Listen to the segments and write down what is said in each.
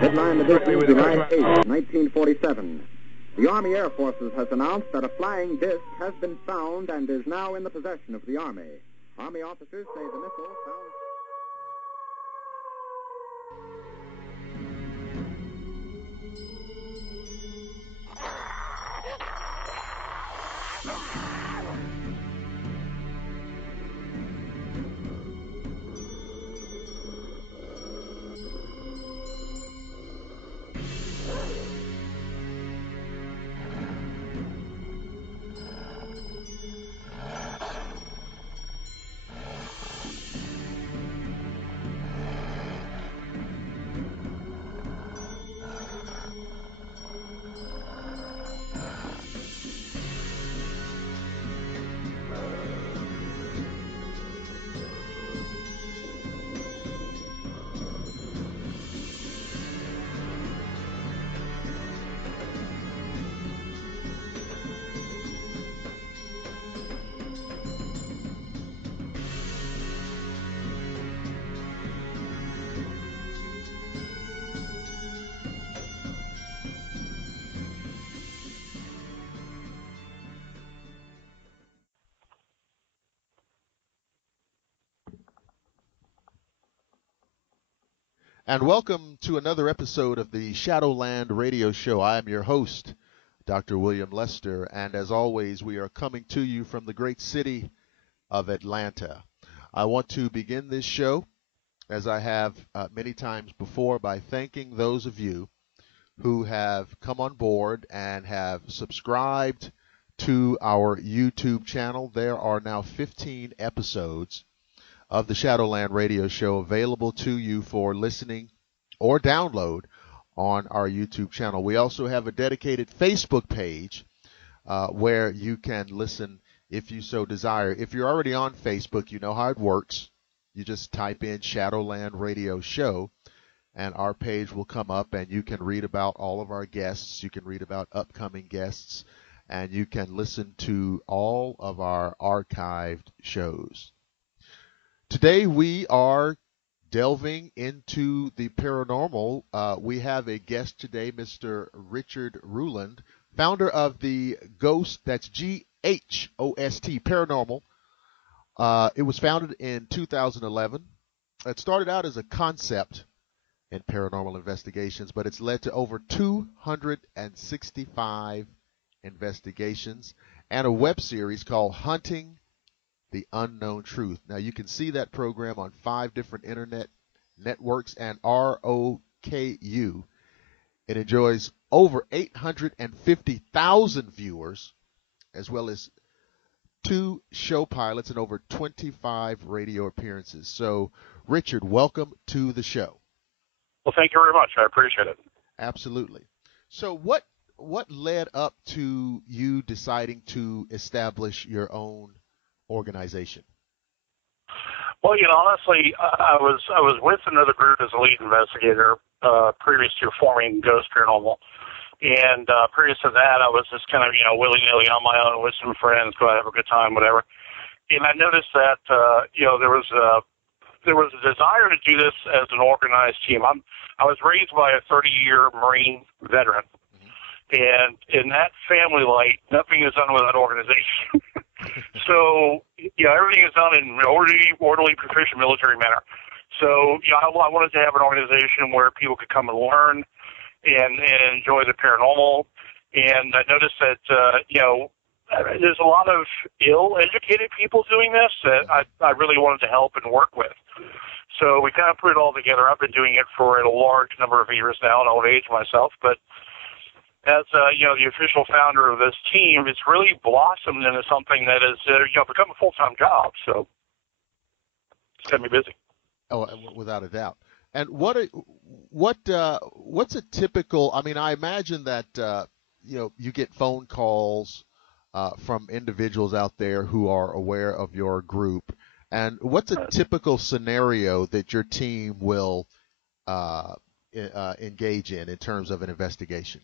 Headline edition, July 8, 1947. The Army Air Forces has announced that a flying disc has been found and is now in the possession of the Army. Army officers say the missile found... And welcome to another episode of the Shadowland Radio Show. I am your host, Dr. William Lester, and as always, we are coming to you from the great city of Atlanta. I want to begin this show, as I have many times before, by thanking those of you who have come on board and have subscribed to our YouTube channel. There are now 15 episodes of the Shadowland Radio Show available to you for listening or download on our YouTube channel. We also have a dedicated Facebook page where you can listen if you so desire. If you're already on Facebook, you know how it works. You just type in Shadowland Radio Show, and our page will come up, and you can read about all of our guests. You can read about upcoming guests, and you can listen to all of our archived shows. Today we are delving into the paranormal. We have a guest today, Mr. Richard Ruland, founder of the G.H.O.S.T, that's G.H.O.S.T, Paranormal. It was founded in 2011. It started out as a concept in paranormal investigations, but it's led to over 265 investigations and a web series called Hunting the Unknown Truth. Now, you can see that program on 5 different internet networks and ROKU. It enjoys over 850,000 viewers, as well as 2 show pilots and over 25 radio appearances. So, Richard, welcome to the show. Well, thank you very much. I appreciate it. Absolutely. So what led up to you deciding to establish your own organization? Well, honestly, I was with another group as a lead investigator previous to forming G.H.O.S.T Paranormal, and previous to that, I was just kind of willy-nilly on my own with some friends, go out have a good time, whatever. And I noticed that there was a desire to do this as an organized team. I was raised by a 30-year Marine veteran, and in that family light, nothing is done without organization. So, everything is done in orderly, proficient military manner. So, I wanted to have an organization where people could come and learn and enjoy the paranormal. And I noticed that, there's a lot of ill-educated people doing this that I really wanted to help and work with. So we kind of put it all together. I've been doing it for a large number of years now, an old age myself, but as the official founder of this team, it's really blossomed into something that has become a full-time job. So it's kept me busy. Oh, without a doubt. And what's a typical? I mean, I imagine that you get phone calls from individuals out there who are aware of your group. And what's a typical scenario that your team will engage in terms of an investigation?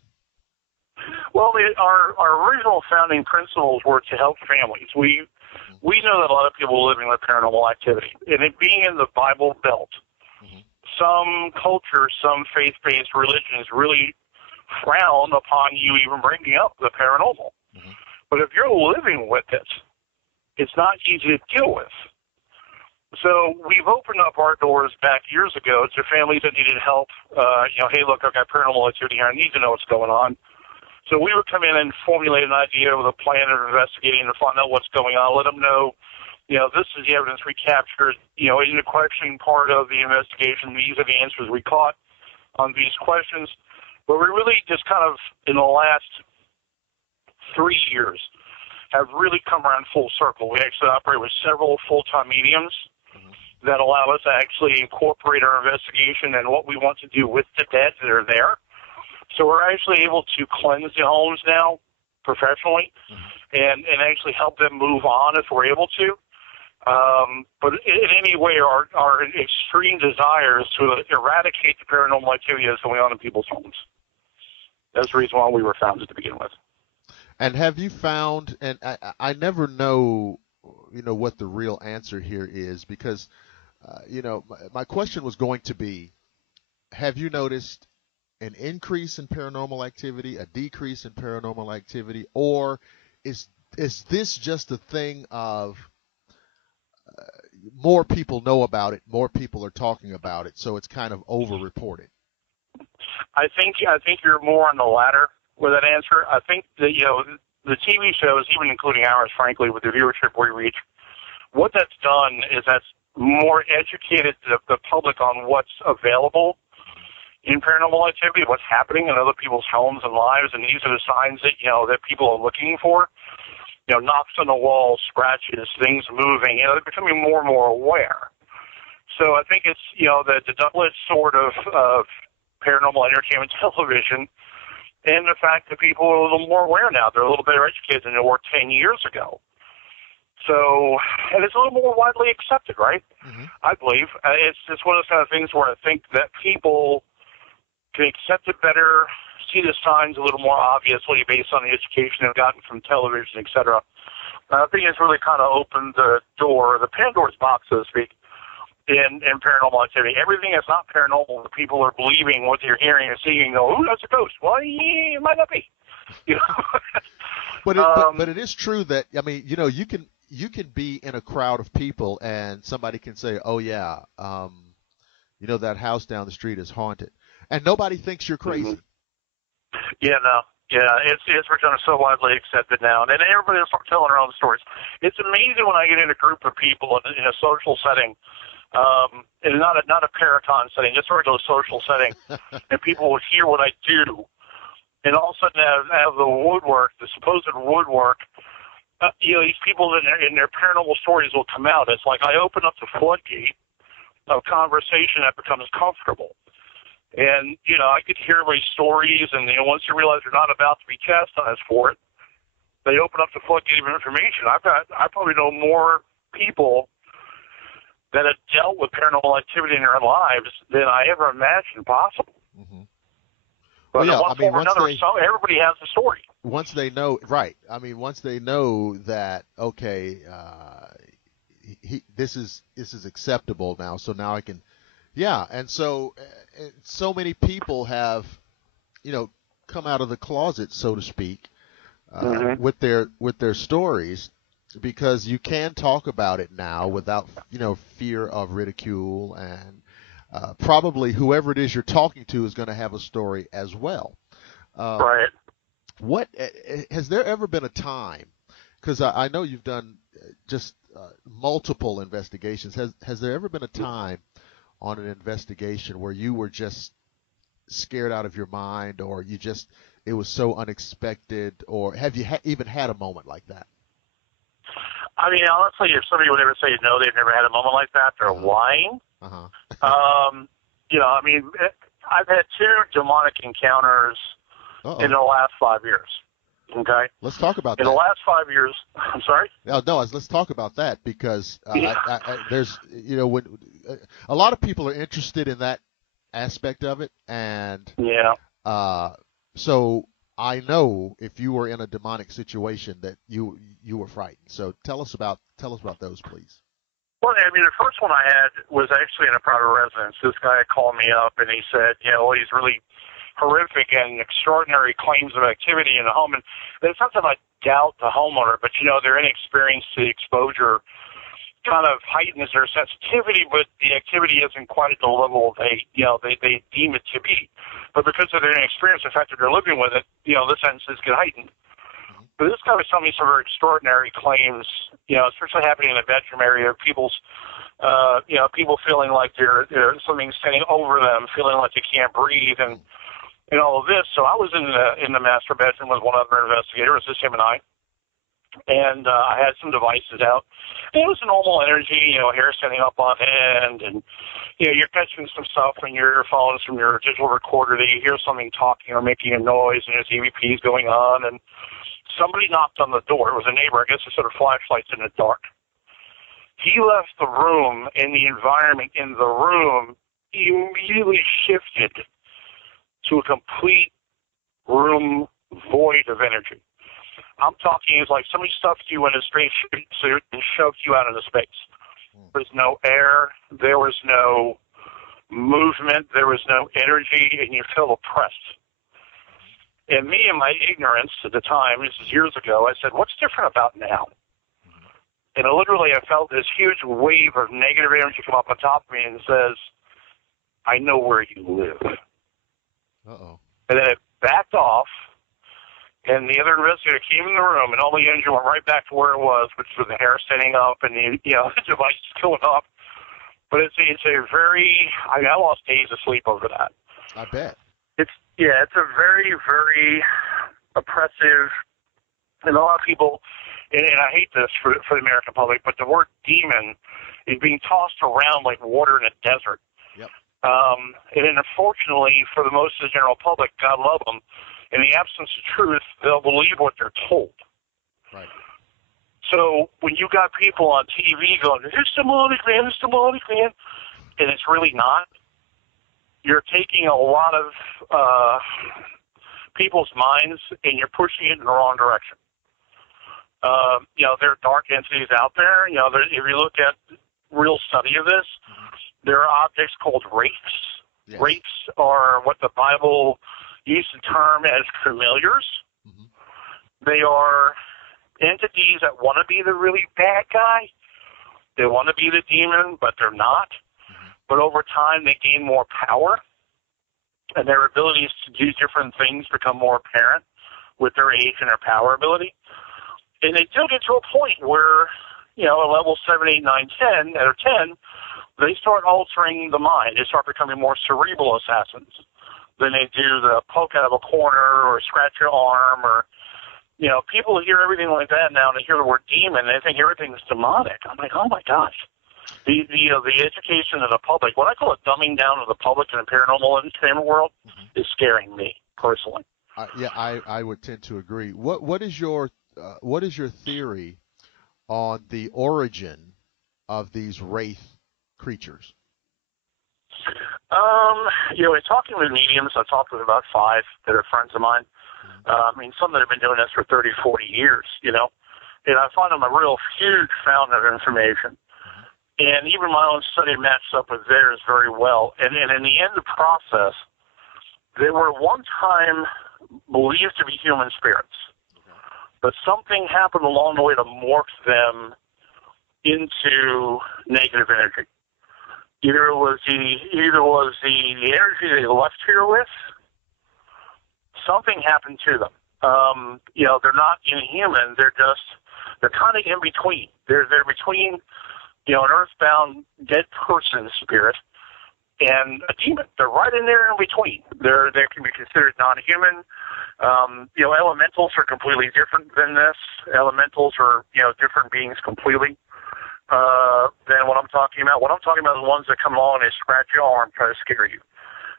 Well, our original founding principles were to help families. We We know that a lot of people are living with paranormal activity. And it being in the Bible Belt, some cultures, some faith-based religions really frown upon you even bringing up the paranormal. But if you're living with it, it's not easy to deal with. So we've opened up our doors back years ago to families that needed help. Hey, look, I've got paranormal activity here. I need to know what's going on. So we would come in and formulate an idea with a plan of investigating to find out what's going on, let them know, this is the evidence we captured. In the questioning part of the investigation, these are the answers we caught on these questions. But we really just kind of, in the last 3 years, have really come around full circle. We actually operate with several full-time mediums that allow us to actually incorporate our investigation and what we want to do with the dead that are there. So we're actually able to cleanse the homes now professionally and actually help them move on if we're able to. But in any way, our extreme desire is to eradicate the paranormal activity that's going on in people's homes. That's the reason why we were founded to begin with. And have you found, and I never know, what the real answer here is, because, my question was going to be, have you noticed an increase in paranormal activity, a decrease in paranormal activity, or is this just a thing of more people know about it, more people are talking about it, so it's kind of over-reported? I think you're more on the latter with that answer. I think that, the TV shows, even including ours, frankly, with the viewership we reach, what that's done is that's more educated the public on what's available in paranormal activity, what's happening in other people's homes and lives, and these are the signs that, that people are looking for. Knocks on the wall, scratches, things moving, they're becoming more and more aware. So I think it's, the double-edged sword of paranormal entertainment television, and the fact that people are a little more aware now. They're a little better educated than they were 10 years ago. So, and it's a little more widely accepted, right? I believe. It's one of those kind of things where I think that people can accept it better, see the signs a little more obviously based on the education they've gotten from television, et cetera. I think it's really kind of opened the door, the Pandora's box, so to speak, in paranormal activity. Everything that's not paranormal, the people are believing what they're hearing and seeing and go, that's a ghost. Well, yeah, it might not be. But it is true that, you can be in a crowd of people and somebody can say, oh, yeah, that house down the street is haunted. And nobody thinks you're crazy. Yeah, no. Yeah, it's become so widely accepted now. And everybody will start telling their own stories. It's amazing when I get in a group of people in a social setting, and not a Paracon setting, just a regular social setting, and people will hear what I do. And all of a sudden have the woodwork, the supposed woodwork, these people in their paranormal stories will come out. It's like I open up the floodgate of conversation that becomes comfortable. And, I could hear everybody's stories, and, once you realize they're not about to be chastised for it, they open up the floodgate of information. I probably know more people that have dealt with paranormal activity in their lives than I ever imagined possible. But one form or another, everybody has a story. Once they know, right. Once they know that, okay, this is acceptable now, so now I can, yeah. And so many people have, come out of the closet, so to speak, with their stories, because you can talk about it now without, fear of ridicule, and probably whoever it is you're talking to is going to have a story as well. Right. What has there ever been a time? Because I know you've done just multiple investigations. Has there ever been a time on an investigation where you were just scared out of your mind, or it was so unexpected, or have you even had a moment like that? Honestly, if somebody would ever say no, they've never had a moment like that, they're lying. I've had 2 demonic encounters in the last 5 years. Okay. Let's talk about that. In the last 5 years, I'm sorry? No, let's talk about that, because there's, when a lot of people are interested in that aspect of it, and so I know if you were in a demonic situation that you were frightened. So tell us about those, please. Well, I mean, the first one I had was actually in a private residence. This guy called me up, and he said, these really horrific and extraordinary claims of activity in the home. And it's not that I doubt the homeowner, but, their inexperience to the exposure kind of heightens their sensitivity, but the activity isn't quite at the level they deem it to be. But because of their inexperience, the fact that they're living with it, the senses get heightened. But this guy was telling me some very extraordinary claims, especially happening in the bedroom area. People's, people feeling like there's something standing over them, feeling like they can't breathe, and all of this. So I was in the master bedroom with one other investigator. It was just him and I. And I had some devices out. And it was a normal energy, hair standing up on end, and you're catching some stuff from your earphones, from your digital recorder that you hear something talking or making a noise, and there's EVPs going on, and somebody knocked on the door. It was a neighbor. I guess it sort of flashlights in the dark. He left the room, and the environment in the room immediately shifted to a complete room void of energy. I'm talking, it's like somebody stuffed you in a straight suit and shoved you out into space. There was no air. There was no movement. There was no energy, and you felt oppressed. And me, in my ignorance at the time, this is years ago, I said, what's different about now? And literally I felt this huge wave of negative energy come up on top of me and says, I know where you live. Uh-oh. And then it backed off, and the other investigator came in the room, and all the energy went right back to where it was, which was the hair standing up and the device going up. But it's a very, I lost days of sleep over that. I bet. It's a very, very oppressive, and a lot of people, and I hate this for the American public, but the word demon is being tossed around like water in a desert. Yep. And then unfortunately, for the most of the general public, God love them, in the absence of truth, they'll believe what they're told. Right. So when you got people on TV going, it's demonic, man, it's demonic, man, and it's really not, you're taking a lot of people's minds and you're pushing it in the wrong direction. There are dark entities out there. If you look at real study of this, there are objects called wraiths. Yes. Wraiths are what the Bible used to term as familiars. Mm-hmm. They are entities that want to be the really bad guy. They want to be the demon, but they're not. Mm-hmm. But over time, they gain more power, and their abilities to do different things become more apparent with their age and their power ability. And they do get to a point where, at level 7, 8, 9, 10, or 10, they start altering the mind. They start becoming more cerebral assassins than they do the poke out of a corner or scratch your arm or, people hear everything like that now and they hear the word demon and they think everything's demonic. I'm like, oh my gosh. The education of the public, what I call a dumbing down of the public in the paranormal entertainment world, is scaring me personally. I would tend to agree. What is your theory on the origin of these wraith creatures? Talking with mediums, I've talked with about 5 that are friends of mine. Some that have been doing this for 30, 40 years, and I find them a real huge fountain of information. And even my own study matched up with theirs very well. And in the end of the process, they were one time believed to be human spirits. But something happened along the way to morph them into negative energy. Either it was the energy they left here with. Something happened to them. They're not inhuman. They're kind of in between. They're between, an earthbound dead person spirit and a demon. They're right in there in between. They can be considered non-human. Elementals are completely different than this. Elementals are, different beings completely than what I'm talking about. What I'm talking about is the ones that come along and they scratch your arm, try to scare you,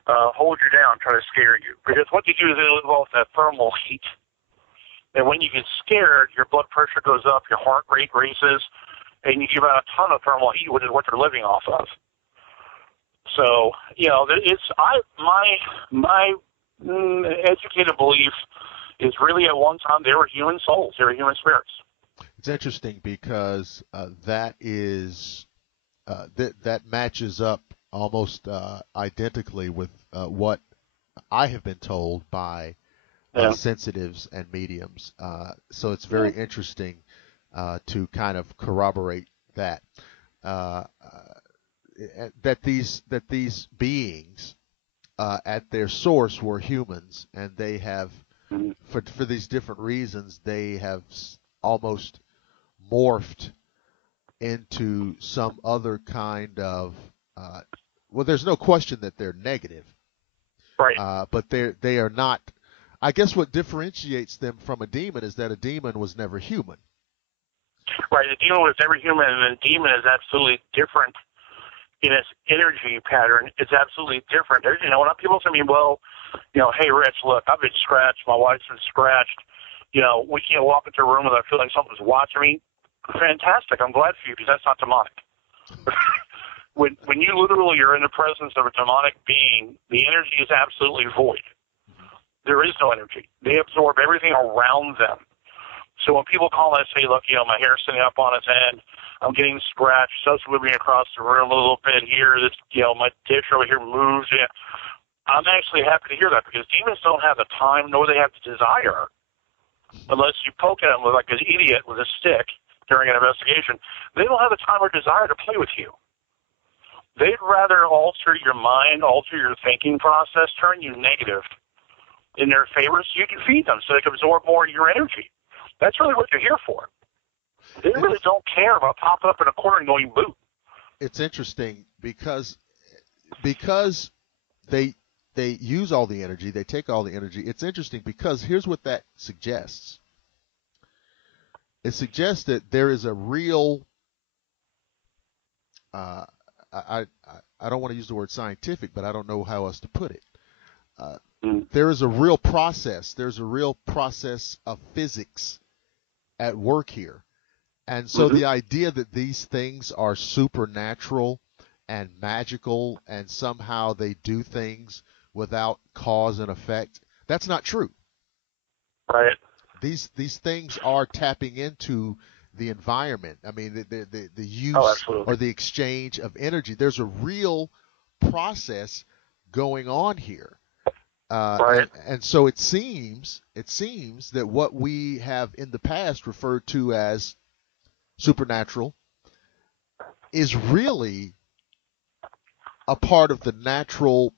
hold you down, try to scare you. Because what they do is they live off that thermal heat. And when you get scared, your blood pressure goes up, your heart rate races, and you give out a ton of thermal heat, which is what they're living off of. So, my educated belief is really at one time they were human souls, they were human spirits. It's interesting because that matches up almost identically with what I have been told by sensitives and mediums. So it's very interesting to kind of corroborate that these beings at their source were humans, and they have, for these different reasons, they have almost morphed into some other kind of well, there's no question that they're negative, right? But they are not. I guess what differentiates them from a demon is that a demon was never human. Right, a demon was never human, and a demon is absolutely different in its energy pattern. It's absolutely different. You know, when people say to me, well, you know, hey, Rich, look, I've been scratched. My wife's been scratched. You know, we can't walk into a room without feeling something's watching me. Fantastic. I'm glad for you because that's not demonic. When you literally are in the presence of a demonic being, the energy is absolutely void. There is no energy. They absorb everything around them. So when people call and say, look, you know, my hair's sitting up on its end, I'm getting scratched, stuff's moving across the room a little bit here, this, you know, my dish over here moves. Yeah. I'm actually happy to hear that because demons don't have the time nor they have the desire, unless you poke at them like an idiot with a stick during an investigation. They don't have the time or desire to play with you. They'd rather alter your mind, alter your thinking process, turn you negative in their favor so you can feed them so they can absorb more of your energy. That's really what you're here for. They really don't care about popping up in a corner and going boo. It's interesting because they use all the energy, they take all the energy. It's interesting because here's what that suggests. It suggests that there is a real I don't want to use the word scientific, but I don't know how else to put it. There is a real process. There's a real process of physics at work here. And so the idea that these things are supernatural and magical and somehow they do things without cause and effect, that's not true. Right. These things are tapping into the environment. I mean, the use or the exchange of energy. There's a real process going on here. Right. And so it seems that what we have in the past referred to as supernatural is really a part of the natural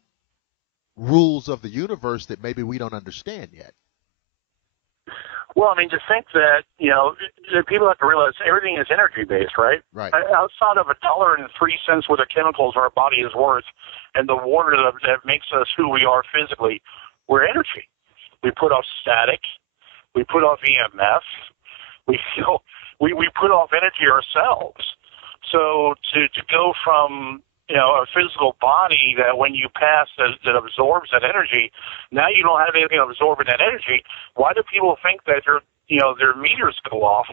rules of the universe that maybe we don't understand yet. Well, I mean, to think that, you know, people have to realize everything is energy-based, right? Right. Outside of $1.03 worth of chemicals our body is worth and the water that makes us who we are physically, we're energy. We put off static. We put off EMF. We put off energy ourselves. So to go from, you know, a physical body that when you pass that absorbs that energy, now you don't have anything absorbing that energy. Why do people think that their meters go off,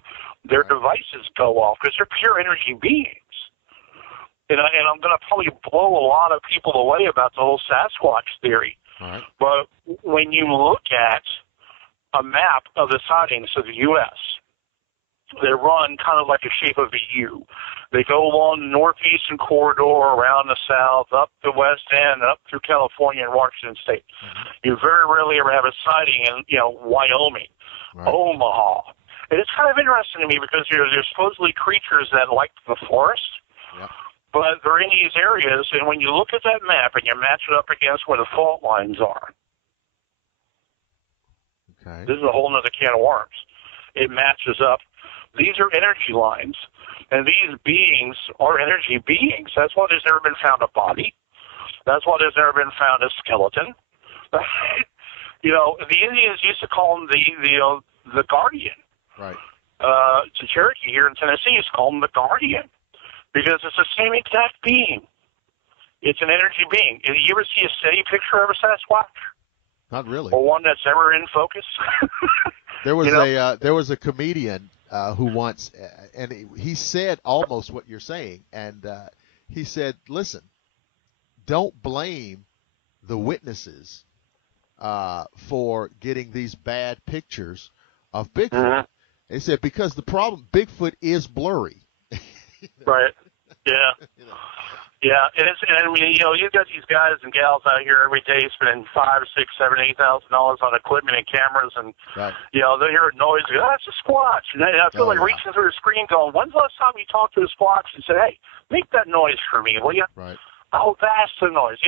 their devices go off? Because they're pure energy beings. And I'm going to probably blow a lot of people away about the whole Sasquatch theory. Right. But when you look at a map of the sightings of the U.S., they run kind of like the shape of a U. They go along the northeastern corridor, around the south, up the west end, up through California and Washington State. You very rarely ever have a sighting in, you know, Wyoming, Omaha. And it's kind of interesting to me because there's supposedly creatures that like the forest, but they're in these areas, and when you look at that map and you match it up against where the fault lines are, this is a whole other can of worms. It matches up. These are energy lines, and these beings are energy beings. That's why there's never been found a body. That's why there's never been found a skeleton. You know, the Indians used to call him the guardian. Right. To Cherokee here in Tennessee used to call him the guardian because it's the same exact being. It's an energy being. Did you ever see a steady picture of a Sasquatch? Not really. Or one that's ever in focus? There was a comedian who once, and he said almost what you're saying, and he said, listen, don't blame the witnesses for getting these bad pictures of Bigfoot. Mm-hmm. They said because the problem, Bigfoot is blurry. Right. Yeah. Yeah, and I mean, you've got these guys and gals out here every day spending $5,000, $6,000, $7,000, $8,000 on equipment and cameras, and right. they hear a noise. Go, that's a squatch, and I feel reaching through the screen, going, "When's the last time you talked to a squatch and said, hey, make that noise for me, will you?" Right. Oh, that's the noise.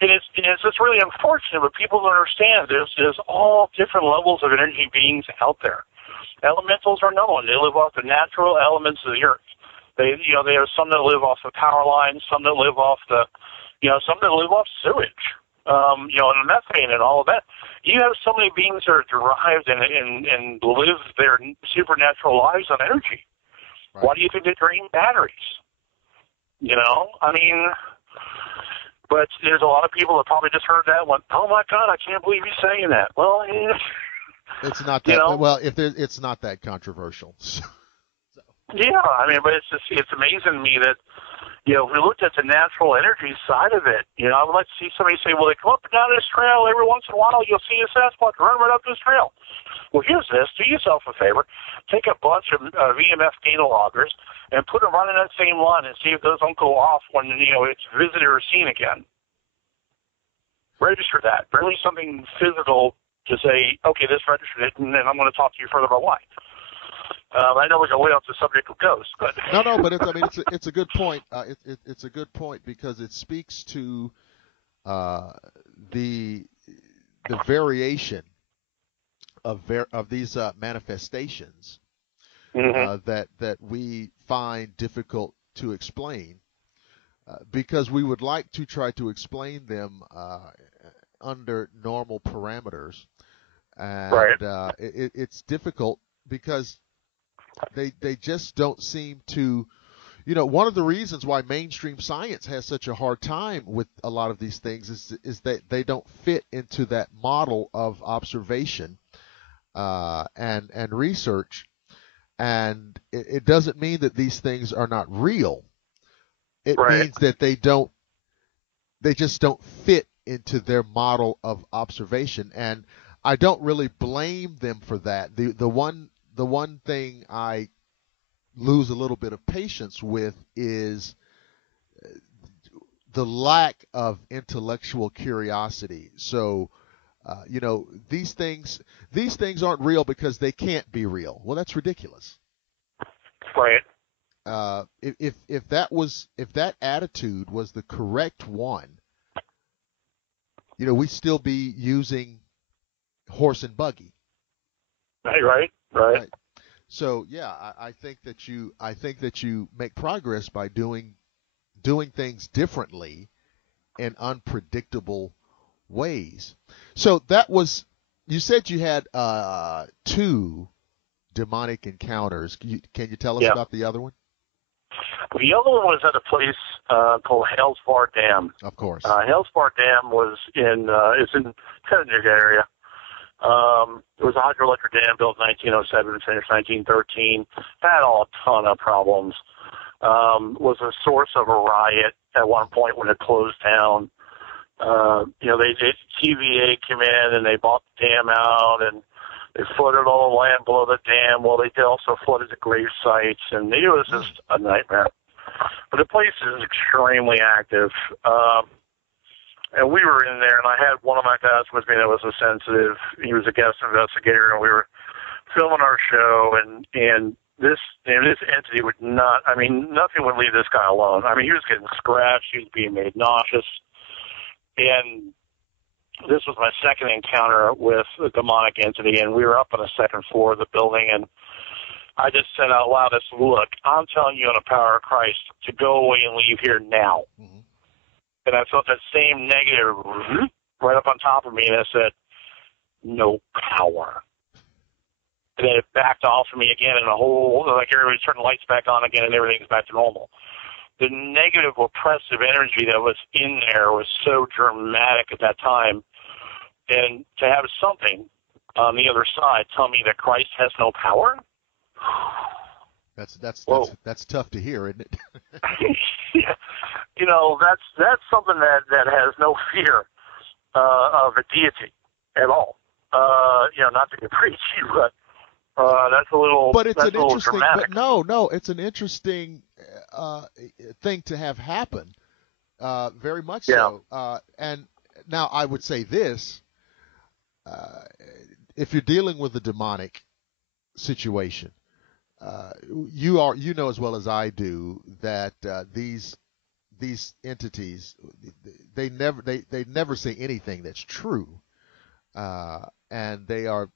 And it's just really unfortunate, but people don't understand. There's all different levels of energy beings out there. Elementals are known; they live off the natural elements of the earth. They have some that live off the power lines, some that live off some that live off sewage, and the methane and all of that. You have so many beings that are derived and live their supernatural lives on energy. Right. Why do you think they drain batteries? But there's a lot of people that probably just heard that and went, "Oh my God, I can't believe he's saying that." Well, it's not that. Well, it's not that controversial. Yeah, but it's amazing to me that, if we looked at the natural energy side of it, I would like to see somebody say, well, they come up and down this trail every once in a while, you'll see a Sasquatch run right up this trail. Well, here's this. Do yourself a favor. Take a bunch of VMF data loggers and put them running that same line and see if those don't go off when, it's visited or seen again. Register that. Bring me something physical to say, okay, this registered it, and then I'm going to talk to you further about why. I know we're going way off the subject of ghosts, but no, but it's a good point. It's a good point because it speaks to the variation of these manifestations that we find difficult to explain because we would like to try to explain them under normal parameters, and right. It's difficult because they just don't seem to, one of the reasons why mainstream science has such a hard time with a lot of these things is that they don't fit into that model of observation and research. And it doesn't mean that these things are not real. It right. means that they just don't fit into their model of observation. And I don't really blame them for that. The one thing I lose a little bit of patience with is the lack of intellectual curiosity. So, these things aren't real because they can't be real. Well, that's ridiculous. Right. If that attitude was the correct one, we'd still be using horse and buggy. Right. So yeah, I think that you make progress by doing things differently in unpredictable ways. So you said you had 2 demonic encounters. Can you tell us about the other one? The other one was at a place called Hales Bar Dam. Of course. Hales Bar Dam was it's in Chattanooga area. It was a hydroelectric dam built in 1907, finished 1913. Had a ton of problems. Was a source of a riot at one point when it closed down. TVA came in and they bought the dam out and they flooded all the land below the dam. Well, they also flooded the grave sites, and it was just a nightmare. But the place is extremely active. And we were in there, and I had one of my guys with me that was a sensitive. He was a guest investigator, and we were filming our show, and this entity would not, nothing would leave this guy alone. He was getting scratched. He was being made nauseous. And this was my second encounter with a demonic entity, and we were up on the second floor of the building, and I just said out loud, I said, look, I'm telling you on the power of Christ to go away and leave here now. Mm-hmm. And I felt that same negative right up on top of me, and I said, no power. And then it backed off of me again, and everybody turned the lights back on again, and everything's back to normal. The negative oppressive energy that was in there was so dramatic at that time. And to have something on the other side tell me that Christ has no power? That's tough to hear, isn't it? Yeah. That's something that has no fear. of a deity at all. Not to get preachy, but that's a little. But it's an interesting. Dramatic. But no, it's an interesting thing to have happen. Very much so. And now I would say this: if you're dealing with a demonic situation, you know as well as I do that these entities they never say anything that's true, and they are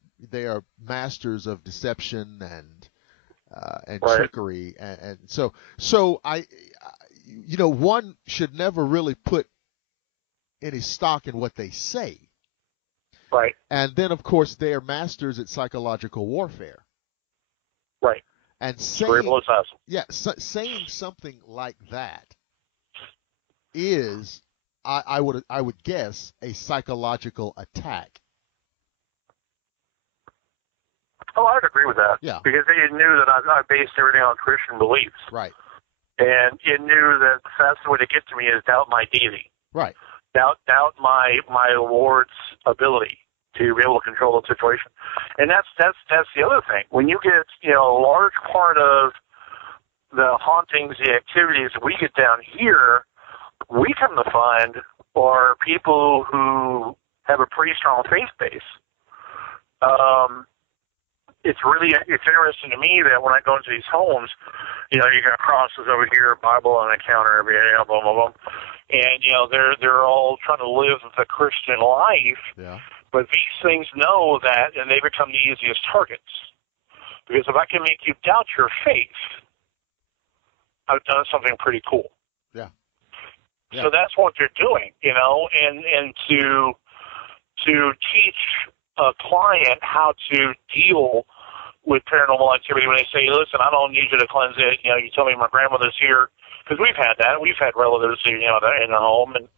masters of deception and right. trickery, and so I one should never really put any stock in what they say. Right. And then, of course, they are masters at psychological warfare. Right. And saying something like that is, I would guess, a psychological attack. Oh, I'd agree with that. Yeah. Because they knew that I based everything on Christian beliefs. Right. And it knew that the fastest way to get to me is doubt my deity. Right. Doubt my Lord's ability to be able to control the situation. And that's the other thing. When you get, a large part of the hauntings, the activities we get down here, we come to find are people who have a pretty strong faith base. It's interesting to me that when I go into these homes, you got crosses over here, Bible on the counter, blah, blah, blah. And, they're all trying to live the Christian life. Yeah. But these things know that, and they become the easiest targets. Because if I can make you doubt your faith, I've done something pretty cool. Yeah. So that's what they're doing, and to teach a client how to deal with paranormal activity when they say, listen, I don't need you to cleanse it. You tell me my grandmother's here. Because we've had that. We've had relatives, in the home, and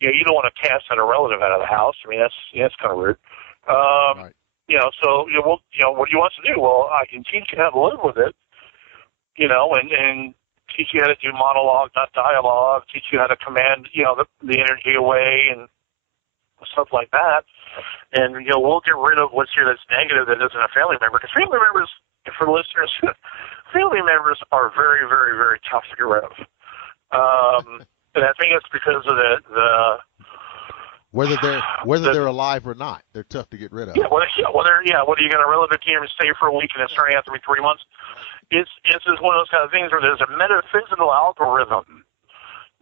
you don't want to cast out a relative out of the house. I mean, that's kind of rude. Right. So what do you want to do? Well, I can teach you how to live with it, and teach you how to do monologue, not dialogue. Teach you how to command, the energy away and stuff like that. And we'll get rid of what's here that's negative that isn't a family member. Because family members, for listeners, family members are very, very, very tough to get rid of. And I think it's because of the whether they're alive or not, they're tough to get rid of. Whether you're going to relative here and stay for a week and it's turning out to be 3 months. It's just one of those kind of things where there's a metaphysical algorithm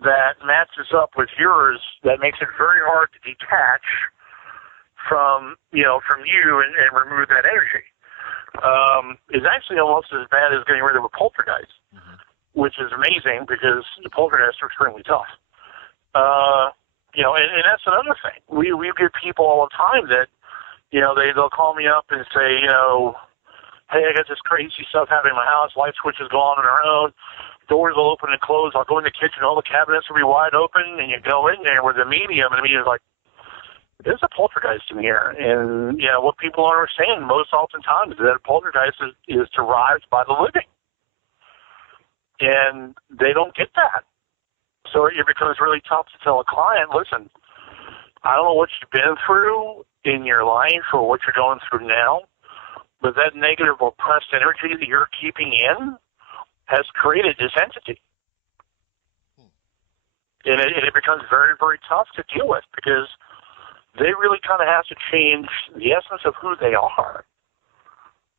that matches up with yours that makes it very hard to detach from you and remove that energy. Is actually almost as bad as getting rid of a poltergeist, which is amazing because the poltergeists are extremely tough. And that's another thing. We get people all the time that, they'll call me up and say, hey, I got this crazy stuff happening in my house. Light switches go on their own. Doors will open and close. I'll go in the kitchen. All the cabinets will be wide open. And you go in there with a medium, and the medium's like, there's a poltergeist in here. And, what people don't understand most oftentimes is that a poltergeist is derived by the living. And they don't get that. So it becomes really tough to tell a client, listen, I don't know what you've been through in your life or what you're going through now, but that negative repressed energy that you're keeping in has created this entity. And it becomes very, very tough to deal with because they really kind of have to change the essence of who they are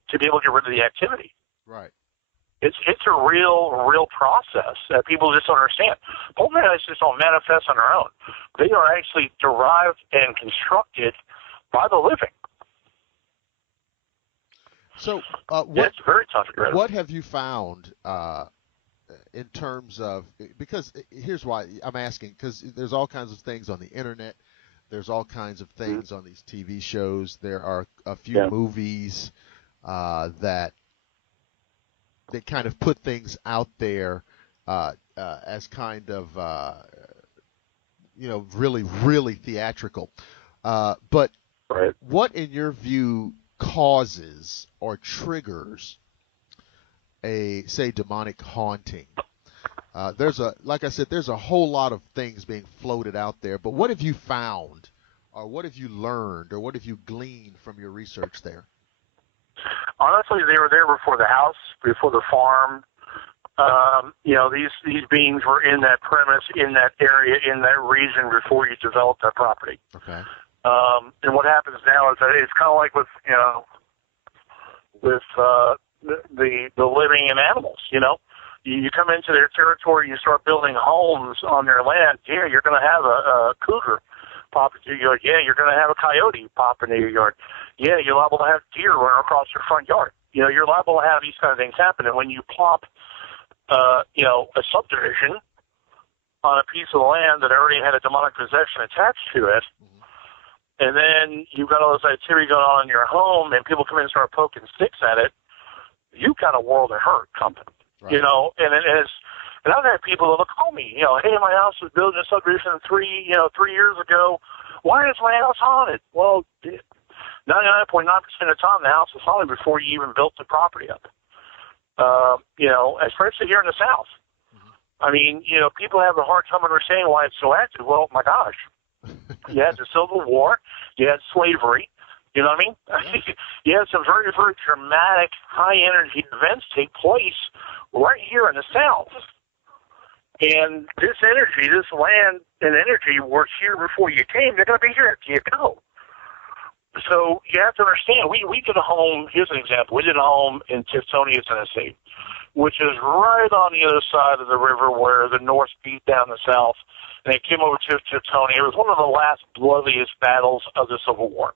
to be able to get rid of the activity. Right. It's a real process that people just don't understand. Poltergeists just don't manifest on their own. They are actually derived and constructed by the living. So, it's very tough to get rid of. What have you found in terms of, because here's why I'm asking, because there's all kinds of things on the internet. There's all kinds of things on these TV shows. There are a few movies that kind of put things out there as kind of, really, really theatrical. But what, in your view, causes or triggers a, say, demonic haunting? Like I said, there's a whole lot of things being floated out there. But what have you found or what have you learned, or what have you gleaned from your research there? Honestly, they were there before the house, before the farm. These beings were in that premise, in that area, in that region before you developed that property. Okay. And what happens now is that it's kind of like with the living and animals. You come into their territory, you start building homes on their land. Yeah, you're going to have a cougar pop into your yard. Yeah, you're going to have a coyote pop into your yard. Yeah, you're liable to have deer run across your front yard. You're liable to have these kind of things happen. And when you plop, a subdivision on a piece of land that already had a demonic possession attached to it, and then you've got all this activity going on in your home, and people come in and start poking sticks at it, you've got a world of hurt coming. Right. And I've had people that will call me, hey, my house was built in a subdivision 3 years ago. Why is my house haunted? Well, 99.9% of the time, the house was haunted before you even built the property up. Especially here in the South. I mean, people have a hard time understanding why it's so active. Well, my gosh, you had the Civil War, you had slavery, you know what I mean? Yeah. You had some very, very dramatic, high-energy events take place right here in the South. And this energy, this land and energy were here before you came. They're going to be here after you go. So you have to understand, we did a home, here's an example. We did a home in Tiftonia, Tennessee, which is right on the other side of the river where the North beat down the South, and it came over to Tiftonia. It was one of the last bloodiest battles of the Civil War.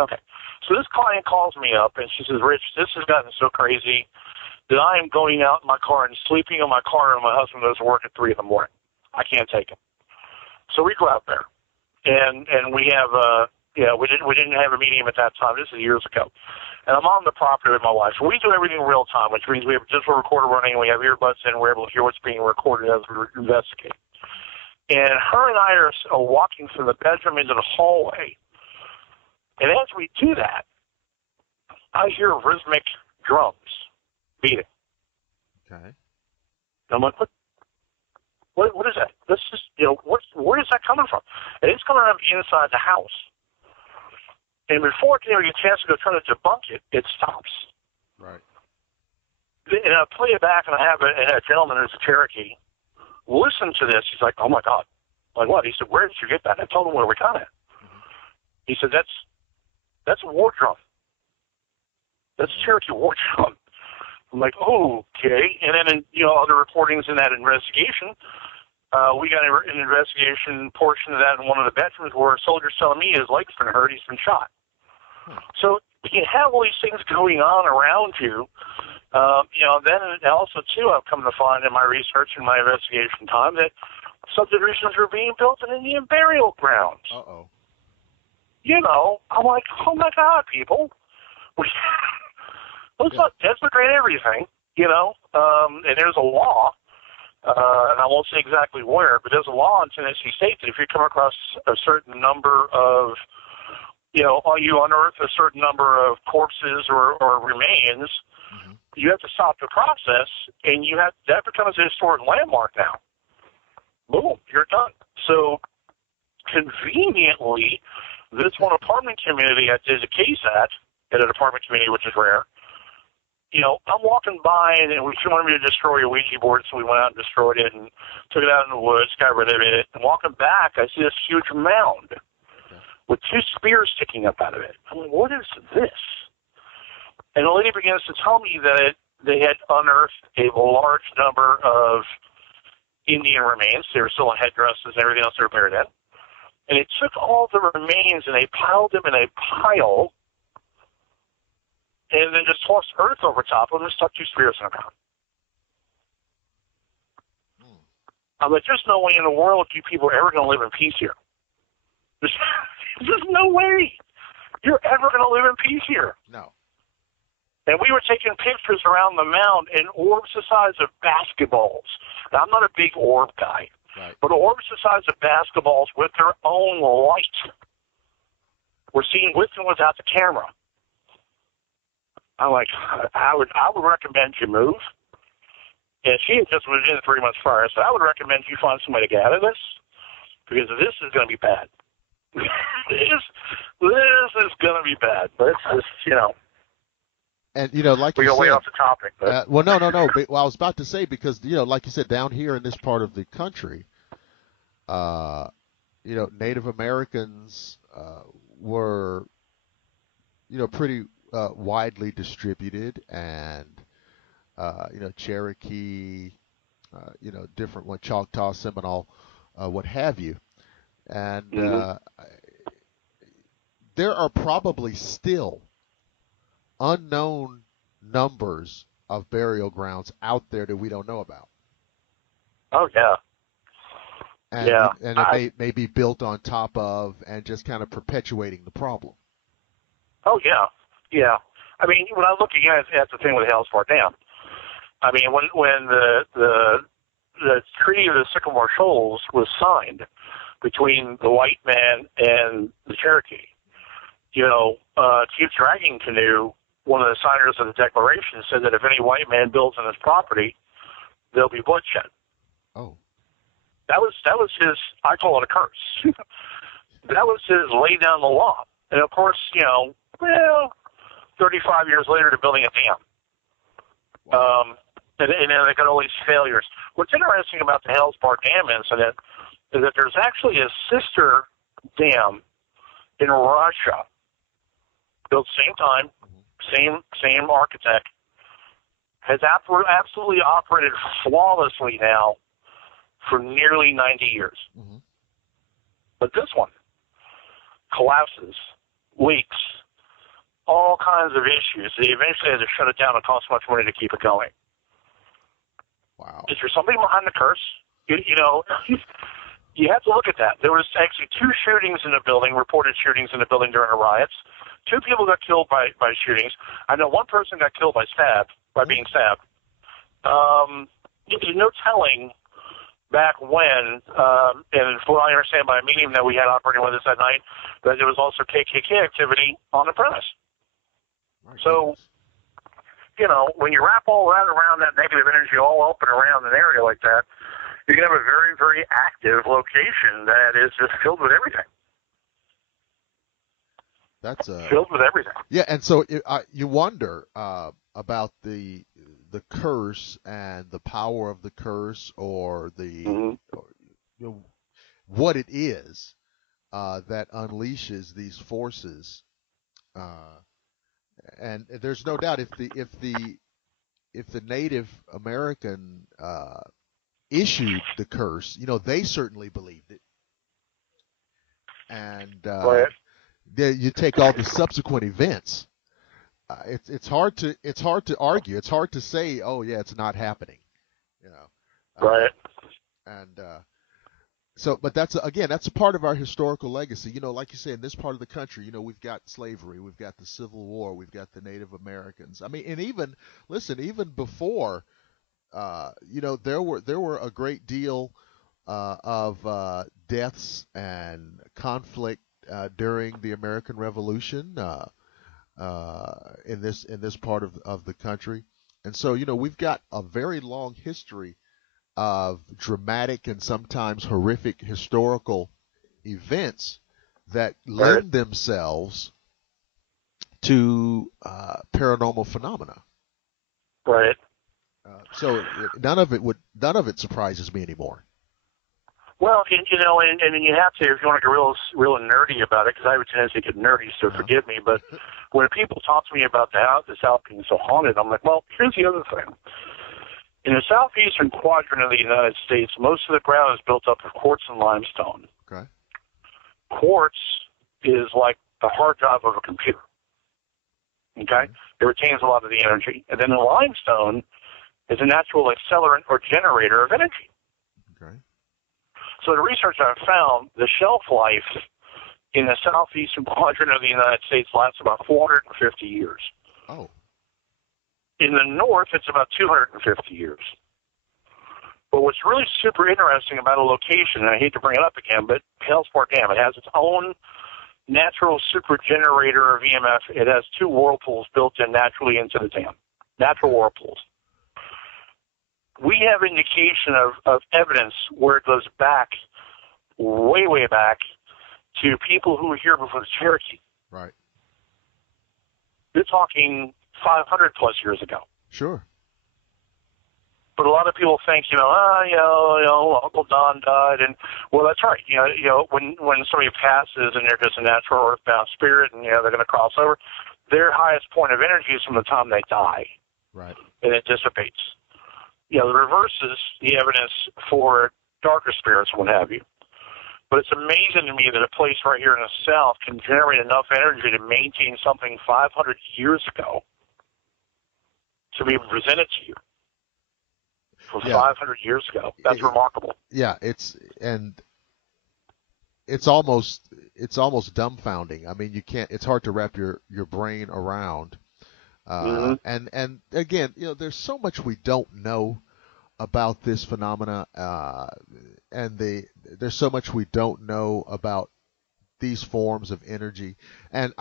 Okay. So this client calls me up, and she says, Rich, this has gotten so crazy that I am going out in my car and sleeping in my car, and my husband goes to work at 3 in the morning. I can't take it. So we go out there, and we have we didn't have a medium at that time. This is years ago. And I'm on the property with my wife. So we do everything in real time, which means we have a digital recorder running, we have earbuds in, we're able to hear what's being recorded as we investigate. And her and I are walking from the bedroom into the hallway. And as we do that, I hear rhythmic drums beating. Okay. And I'm like, what is that? This is, where is that coming from? And it's coming from inside the house. And before it can get a chance to go try to debunk it, it stops. Right. And I play it back, and I have a gentleman who's a Cherokee listen to this. He's like, oh, my God. I'm like, what? He said, where did you get that? I told him where we got it. He said, that's a war drum. That's a Cherokee war drum. I'm like, oh, okay. And then, other recordings in that investigation, we got an investigation portion of that in one of the bedrooms where a soldier's telling me his leg's been hurt, he's been shot. So you have all these things going on around you. Then also, too, I've come to find in my research and my investigation time that subdivisions are being built in Indian burial grounds. Uh-oh. I'm like, oh, my God, people. Let's not desecrate everything, and there's a law, and I won't say exactly where, but there's a law in Tennessee State that if you come across a certain number of, you unearth a certain number of corpses or remains, you have to stop the process, and that becomes a historic landmark now. Boom, you're done. So conveniently, this one apartment community I did a case at an apartment community, which is rare. I'm walking by, and she wanted me to destroy a Ouija board, so we went out and destroyed it and took it out in the woods, got rid of it. And walking back, I see this huge mound with 2 spears sticking up out of it. I'm like, what is this? And the lady begins to tell me that they had unearthed a large number of Indian remains. They were still in headdresses and everything else they were buried in. And they took all the remains and they piled them in a pile and then just tossed earth over top of them and stuck 2 spears in the ground. I'm like, there's no way in the world you people are ever going to live in peace here. There's no way you're ever going to live in peace here. No. And we were taking pictures around the mound in orbs the size of basketballs. Now, I'm not a big orb guy, but orbs the size of basketballs with their own light were seen with and without the camera. I'm like, I would recommend you move. And she had just moved in 3 months prior, so I would recommend you find somebody to get out of this, because this is going to be bad. this is going to be bad. But it's just, And, like we you go said, way off the topic. But. well, no. But, well, I was about to say, because, like you said, down here in this part of the country, Native Americans were, pretty widely distributed, and, Cherokee, different one, Choctaw, Seminole, what have you. And there are probably still unknown numbers of burial grounds out there that we don't know about. Oh, yeah. And it may be built on top of and just kind of perpetuating the problem. Oh, yeah. Yeah. I mean, when I look again at the thing with Hellsport Dam, I mean, when the Treaty of the Sycamore Shoals was signed between the white man and the Cherokee, Chief Dragging Canoe, one of the signers of the Declaration, said that if any white man builds on his property, there'll be bloodshed. Oh. That was his, I call it a curse. That was his lay down the law. And of course, 35 years later, they're building a dam. And they got all these failures. What's interesting about the Hellsport Dam incident is that there's actually a sister dam in Russia, built same time, same architect, has absolutely operated flawlessly now for nearly 90 years. Mm-hmm. But this one collapses, leaks, all kinds of issues. They eventually had to shut it down. It cost much money to keep it going. Wow. Is there something behind the curse? You have to look at that. There was actually 2 shootings in the building, reported shootings in the building during the riots. 2 people got killed by shootings. I know 1 person got killed by being stabbed. There's no telling back when, and from what I understand by a medium that we had operating with us that night, that there was also KKK activity on the premise. So, when you wrap all that around that negative energy all up and around an area like that, you can have a very, very active location that is just filled with everything. That's filled with everything. Yeah, and so you wonder about the curse and the power of the curse, or the what it is that unleashes these forces. And there's no doubt if the Native American issued the curse, they certainly believed it. And you take all the subsequent events. It's hard to argue. It's hard to say, oh yeah, it's not happening. Right. And so, but that's a part of our historical legacy. Like you say, in this part of the country, we've got slavery, we've got the Civil War, we've got the Native Americans. I mean, and even before, there were a great deal of deaths and conflict during the American Revolution in this part of the country. And so, we've got a very long history of dramatic and sometimes horrific historical events that lend themselves to paranormal phenomena. Right. So none of it surprises me anymore. Well, and you have to, if you want to get real nerdy about it, because I have a tendency to get nerdy, so forgive me, but when people talk to me about the South being so haunted, I'm like, well, here's the other thing. In the southeastern quadrant of the United States, most of the ground is built up of quartz and limestone. Okay. Quartz is like the hard drive of a computer. Okay? It retains a lot of the energy. And then the limestone is a natural accelerant or generator of energy. Okay. So the research I've found, the shelf life in the southeastern quadrant of the United States lasts about 450 years. Oh. In the north, it's about 250 years. But what's really super interesting about a location, and I hate to bring it up again, but Hellsport Dam, it has its own natural super generator of EMF. It has 2 whirlpools built in naturally into the dam, natural whirlpools. We have indication of evidence where it goes back, way, way back, to people who were here before the Cherokee. Right. You're talking 500 plus years ago. Sure. But a lot of people think, Uncle Don died, and well, that's right. When somebody passes and they're just a natural earthbound spirit, and they're going to cross over, their highest point of energy is from the time they die. Right. And it dissipates. The reverse is the evidence for darker spirits and what have you. But it's amazing to me that a place right here in the South can generate enough energy to maintain something 500 years ago to be presented to you. From 500 years ago. That's remarkable. Yeah, it's almost dumbfounding. I mean, it's hard to wrap your brain around. And again, there's so much we don't know about this phenomena, and there's so much we don't know about these forms of energy. And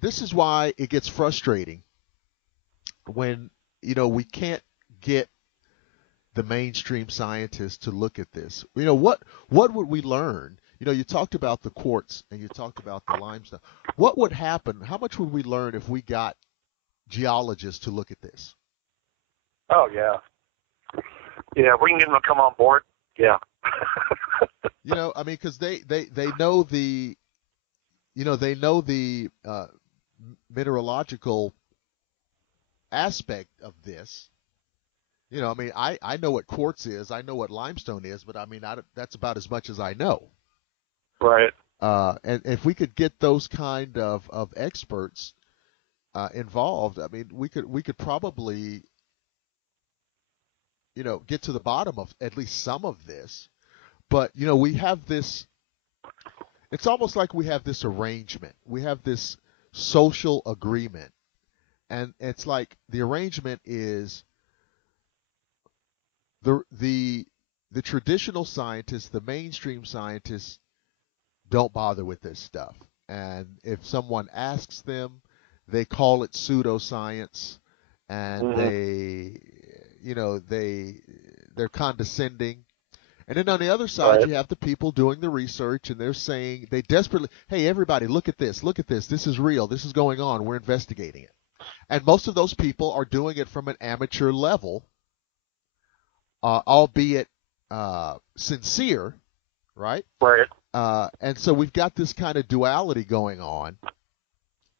this is why it gets frustrating when, we can't get the mainstream scientists to look at this. What would we learn? You talked about the quartz and you talked about the limestone. What would happen? How much would we learn if we got geologists to look at this? Oh, yeah. Yeah, we can get them to come on board. Yeah. Because they know the, mineralogical aspect of this. I know what quartz is. I know what limestone is, but that's about as much as I know. Right. And if we could get those kind of experts involved, we could probably, get to the bottom of at least some of this. But, we have this, it's almost like we have this arrangement. We have this social agreement. And it's like the arrangement is the traditional scientists, the mainstream scientists, don't bother with this stuff. And if someone asks them, they call it pseudoscience, and they're condescending. And then on the other side, you have the people doing the research, and they're saying, they desperately, hey, everybody, look at this, this is real, this is going on, we're investigating it. And most of those people are doing it from an amateur level, albeit sincere, right? Right. And so we've got this kind of duality going on,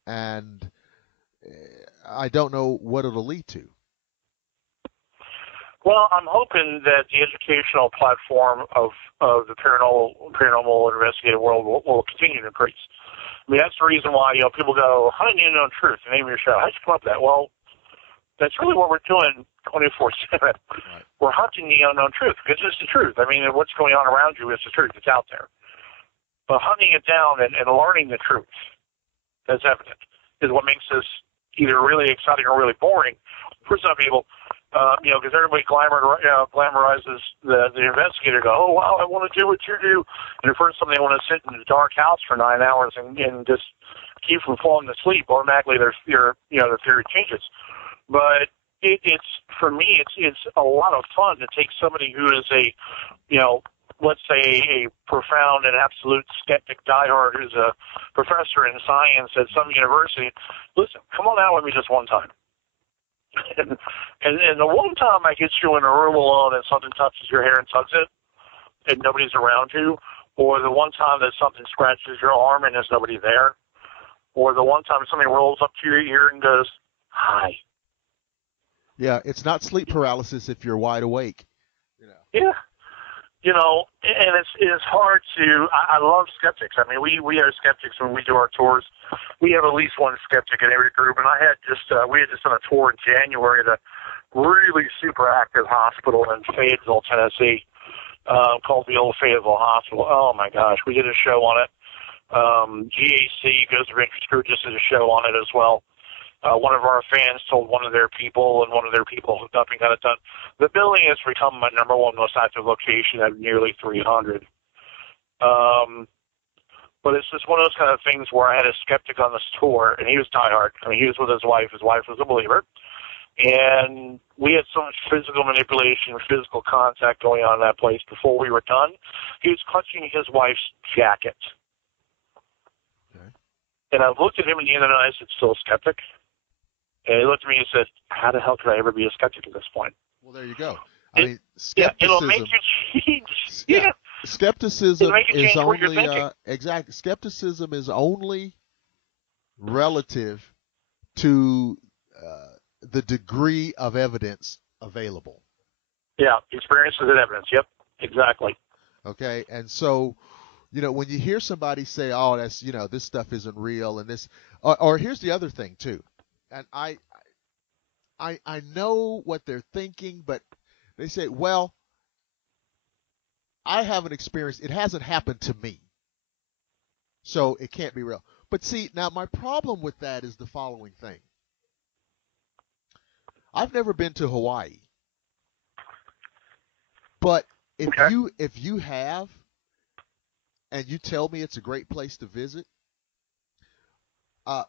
and I don't know what it'll lead to. Well, I'm hoping that the educational platform of the paranormal investigative world will continue to increase. That's the reason why people go, "How do you know truth?" The name of your show. How'd you come up with that? Well, that's really what we're doing 24/7. Right. We're hunting the unknown truth because it's the truth. What's going on around you is the truth. It's out there. But hunting it down and learning the truth that's evident is what makes this either really exciting or really boring for some people. Because everybody glamorizes the investigator. Go, oh wow, I want to do what you do. And the first time they want to sit in a dark house for 9 hours and just keep from falling asleep, automatically their theory changes. But it's for me, it's a lot of fun to take somebody who is let's say a profound and absolute skeptic diehard who's a professor in science at some university. Listen, come on out with me just one time. And the one time I get you in a room alone and something touches your hair and tugs it and nobody's around you, or the one time that something scratches your arm and there's nobody there, or the one time somebody rolls up to your ear and goes, "Hi." Yeah, it's not sleep paralysis if you're wide awake. Yeah. And it's hard to. I love skeptics. We are skeptics when we do our tours. We have at least one skeptic in every group, and we had just done a tour in January at a really super active hospital in Fayetteville, Tennessee, called the Old Fayetteville Hospital. Oh my gosh, we did a show on it. G.H.O.S.T, Ghost of Interest Group, just did a show on it as well. One of our fans told one of their people, and one of their people hooked up and got it done. The building has become my number one most active location at nearly 300. But it's just one of those kind of things where I had a skeptic on this tour, and he was diehard. He was with his wife. His wife was a believer. And we had so much physical manipulation, physical contact going on in that place before we were done. He was clutching his wife's jacket And I looked at him in the end and I said, still a skeptic? And he looked at me and said, how the hell could I ever be a skeptic at this point? Well, there you go. I mean, it'll make you change. Yeah. Skepticism is only exactly. Skepticism is only relative to the degree of evidence available. Yeah, experiences and evidence. Yep, exactly. Okay, and so, when you hear somebody say, "Oh, that's this stuff isn't real," and this, or here's the other thing too, and I know what they're thinking, but they say, "Well, I haven't experienced. It hasn't happened to me, so it can't be real." But see, now my problem with that is the following thing. I've never been to Hawaii, but if you have, and you tell me it's a great place to visit, I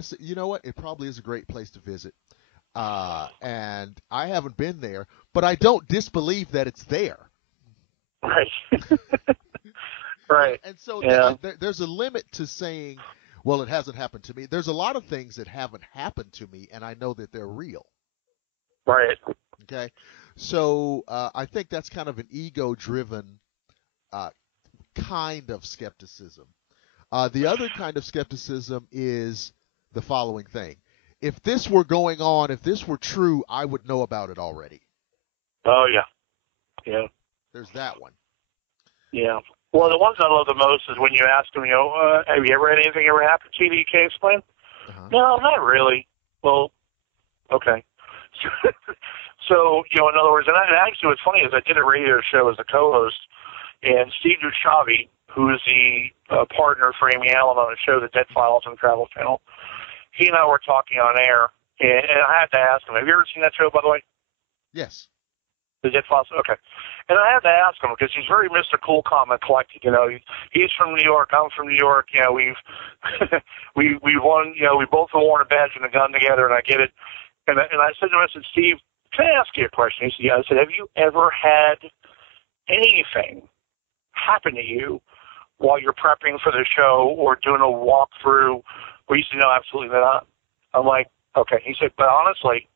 say, you know what? It probably is a great place to visit, and I haven't been there, but I don't disbelieve that it's there. Right. Right. And so there's a limit to saying, well, it hasn't happened to me. There's a lot of things that haven't happened to me, and I know that they're real. Right. Okay. So I think that's kind of an ego-driven kind of skepticism. The other kind of skepticism is the following thing. If this were going on, if this were true, I would know about it already. Oh, yeah. Yeah. There's that one. Yeah. Well, the ones I love the most is when you ask them, have you ever had anything ever happen to you that you can't explain? Uh-huh. No, not really. Well, okay. So, in other words, and actually what's funny is I did a radio show as a co-host, and Steve G.H.O.S.T, who is the partner for Amy Allen on the show, The Dead Files on Travel Channel, he and I were talking on air, and I had to ask him, have you ever seen that show, by the way? Yes. The Dead Files? Okay. And I had to ask him because he's very Mr. Cool, Calm, and Collected. He's from New York. I'm from New York. We've we've won. We both have worn a badge and a gun together, and I get it. And I said to him, I said, Steve, can I ask you a question? He said, yeah. I said, have you ever had anything happen to you while you're prepping for the show or doing a walkthrough? Where he said, no, absolutely not. I'm like, okay. He said, but honestly,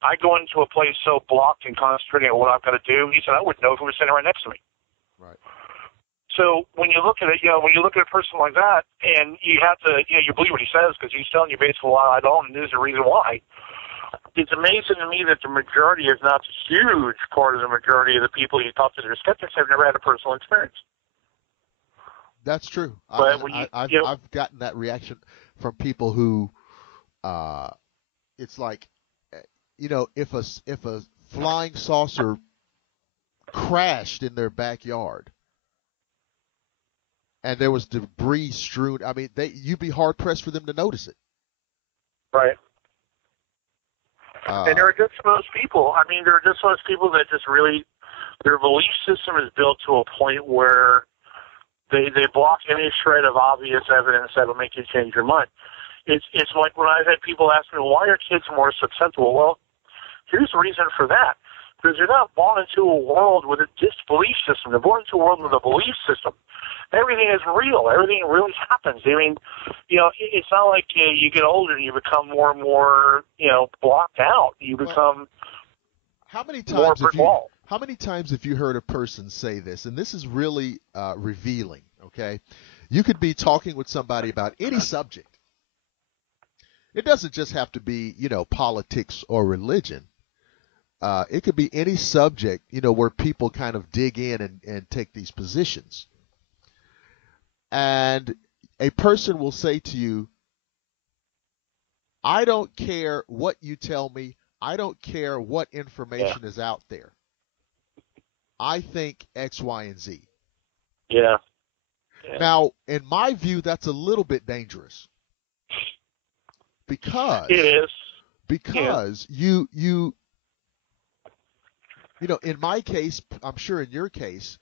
I go into a place so blocked and concentrating on what I've got to do. He said, I wouldn't know if it was sitting right next to me. Right. So when you look at it, when you look at a person like that, and you have to, you believe what he says because he's telling you basically, well, I don't, and there's a reason why. It's amazing to me that the majority, if not a huge part of the majority of the people you talk to that are skeptics have never had a personal experience. That's true. But I've gotten that reaction from people who, it's like, if a flying saucer crashed in their backyard and there was debris strewn, I mean, you'd be hard pressed for them to notice it. Right. And there are just those people. I mean, there are just those people that just really, their belief system is built to a point where they block any shred of obvious evidence that will make you change your mind. It's like when I've had people ask me, why are kids more susceptible? Well, here's the reason for that. Because they're not born into a world with a disbelief system. They're born into a world with a belief system. Everything is real. Everything really happens. I mean, it's not like you get older and you become more and more, blocked out. You become how many more times brick wall. How many times have you heard a person say this? And this is really revealing, okay? You could be talking with somebody about any subject. It doesn't just have to be, politics or religion. It could be any subject, where people kind of dig in and take these positions. And a person will say to you, I don't care what you tell me. I don't care what information is out there. I think X, Y, and Z. Yeah. Now, in my view, that's a little bit dangerous. Because it is. Because you in my case, I'm sure in your case,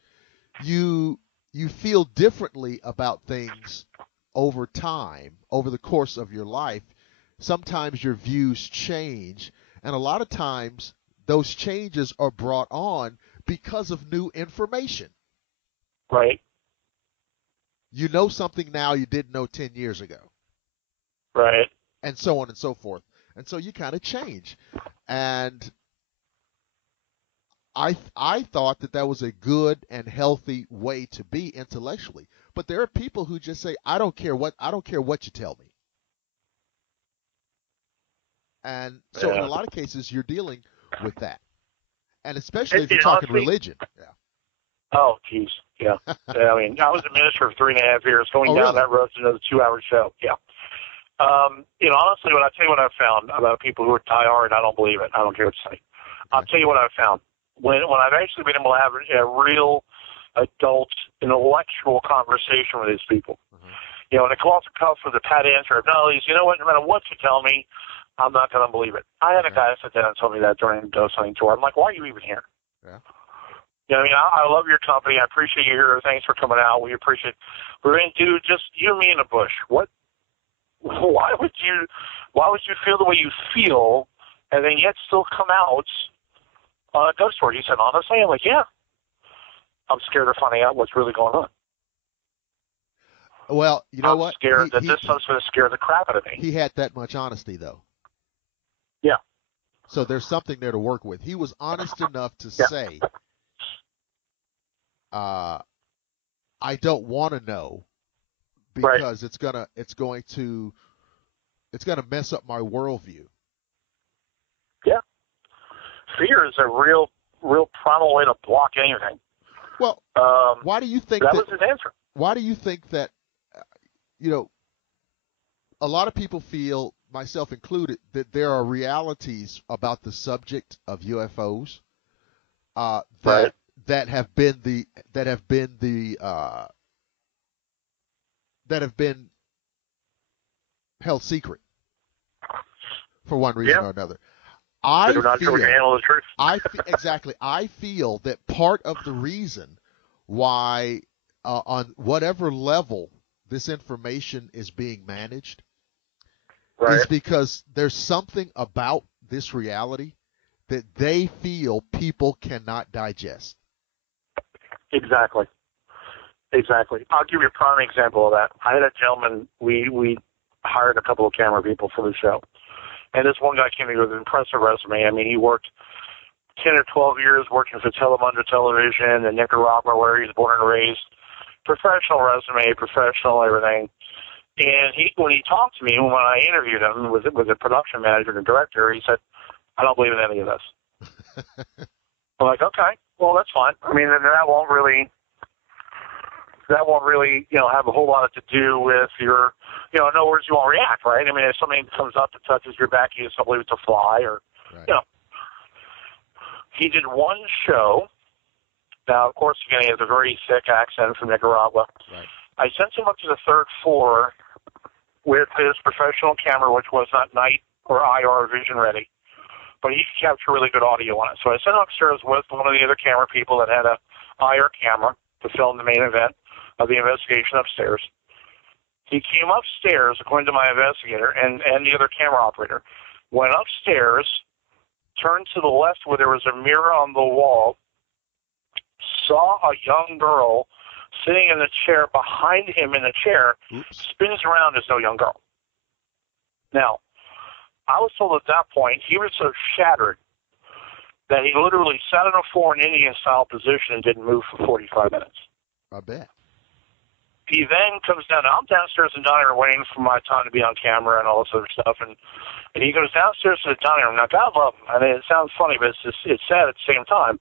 you feel differently about things over time, over the course of your life. Sometimes your views change, and a lot of times those changes are brought on because of new information. Right. you know something now you didn't know 10 years ago. Right. And so on and so forth. And so you kind of change. And I thought that was a good and healthy way to be intellectually. But there are people who just say, I don't care what you tell me. And so in a lot of cases, you're dealing with that. And especially if you're talking religion. Yeah. Oh, geez. Yeah. I mean, I was a minister for 3.5 years. Going down that road to another 2-hour show. Yeah. Honestly, when I tell you what I've found about people who are die-hard, I don't believe it. I don't care what you say. I'll tell you what I've found. When I've actually been able to have a real adult intellectual conversation with these people, and it calls for the pat answer of, no, you know what, no matter what you tell me, I'm not going to believe it. I had a guy sit down and tell me that during the ghost hunting tour. I'm like, why are you even here? Yeah. I love your company. I appreciate you here. Thanks for coming out. We appreciate it. We're going to do just you and me in the bush. What? Why would you feel the way you feel and then yet still come out on a ghost tour? He said, honestly, I'm like, yeah. I'm scared of finding out what's really going on. Well, you know what? I'm scared that this stuff's going to scare the crap out of me. He had that much honesty, though. Yeah. So there's something there to work with. He was honest enough to say, I don't want to know because it's going to mess up my worldview. Yeah. Fear is a real primal way to block anything. Well, why do you think that was his answer? Why do you think that, a lot of people feel, myself included, that there are realities about the subject of UFOs that have been held secret for one reason or another. I feel that part of the reason why on whatever level this information is being managed is because there's something about this reality that they feel people cannot digest. Exactly. I'll give you a prime example of that. I had a gentleman, we hired a couple of camera people for the show. And this one guy came in with an impressive resume. I mean, he worked 10 or 12 years working for Telemundo Television in Nicaragua, where he was born and raised. Professional resume, professional everything. And when he talked to me, when I interviewed him with the production manager and director, he said, I don't believe in any of this. I'm like, okay, well, that's fine. I mean, that won't really, have a whole lot to do with your, in other words, you won't react, right? I mean, if something comes up that touches your back, you just don't believe it's a fly or, He did one show. Now, of course, again, he has a very thick accent from Nicaragua. Right. I sent him up to the third floor with his professional camera, which was not night or IR vision ready, but he could capture really good audio on it. So I sent him upstairs with one of the other camera people that had a IR camera to film the main event of the investigation upstairs. He came upstairs, according to my investigator, and the other camera operator, went upstairs, turned to the left where there was a mirror on the wall, saw a young girl sitting in the chair behind him in the chair, spins around as no young girl. Now, I was told at that point he was so shattered that he literally sat on a floor in Indian-style position and didn't move for 45 minutes. I bet. He then comes down. I'm downstairs in the dining room waiting for my time to be on camera and all this other stuff, and he goes downstairs to the dining room. Now, God love him. I mean, it sounds funny, but it's sad at the same time.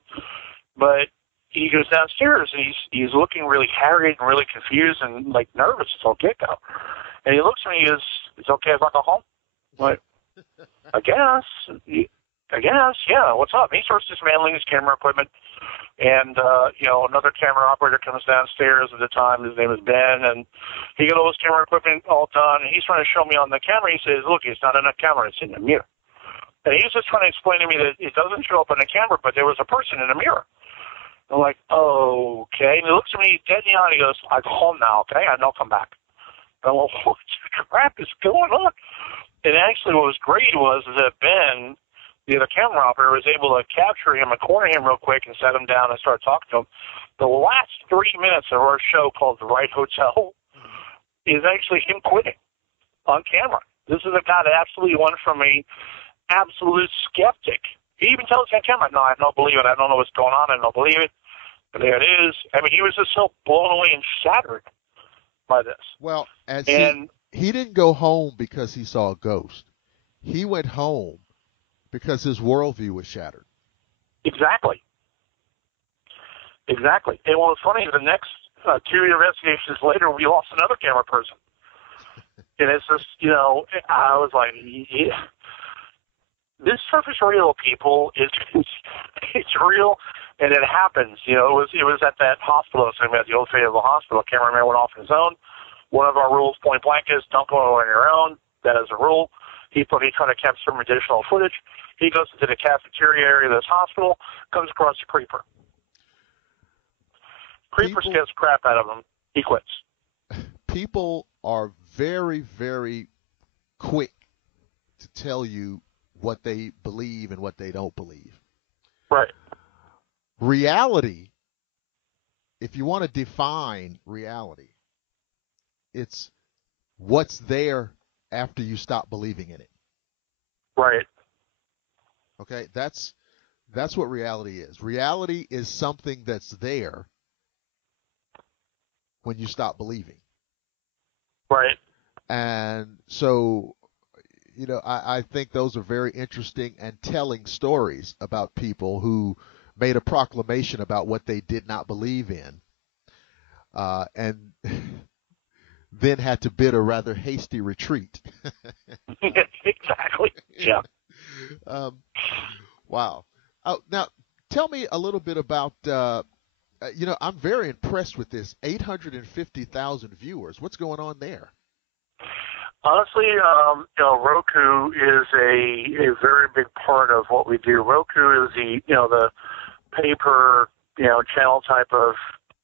But he goes downstairs, and he's looking really harried and really confused and, like, nervous as all get-go. And he looks at me and he goes, "It's okay if I go home?" I'm like, I guess, yeah, what's up? And he starts dismantling his camera equipment. And, another camera operator comes downstairs at the time. His name is Ben. And he got all his camera equipment all done. And he's trying to show me on the camera. He says, look, it's not in a camera. It's in the mirror. And he's just trying to explain to me that it doesn't show up in the camera, but there was a person in the mirror. I'm like, okay. And he looks at me dead in the eye and he goes, I go home now, okay? I don't come back. And I'm like, what the crap is going on? And actually what was great was that Ben, the other camera operator, was able to capture him and corner him real quick and set him down and start talking to him. The last 3 minutes of our show, called The Right Hotel, is actually him quitting on camera. This is a guy that absolutely went from a absolute skeptic. He even tells us on camera, no, I don't believe it. I don't know what's going on. I don't believe it. But there it is. I mean, he was just so blown away and shattered by this. Well, he didn't go home because he saw a ghost. He went home because his worldview was shattered. Exactly. Exactly. And what was funny, the next 2 investigations later, we lost another camera person. And it's just, I was like, yeah, this stuff is real, people. It's real, and it happens. It was at that hospital, so at the old Fayetteville Hospital. A cameraman went off on his own. One of our rules, point blank, is don't go on your own. That is a rule. He tried to capture some additional footage. He goes into the cafeteria area of this hospital, comes across a creeper. Creeper scares the crap out of him. He quits. People are very, very quick to tell you what they believe and what they don't believe. Right. Reality, if you want to define reality, it's what's there after you stop believing in it. Right. Okay, that's what reality is. Reality is something that's there when you stop believing. Right. And so, I think those are very interesting and telling stories about people who made a proclamation about what they did not believe in, and then had to bid a rather hasty retreat. Exactly. Yeah. Wow. Now, tell me a little bit about, I'm very impressed with this 850,000 viewers. What's going on there? Honestly, Roku is a very big part of what we do. Roku is the pay-per, channel type of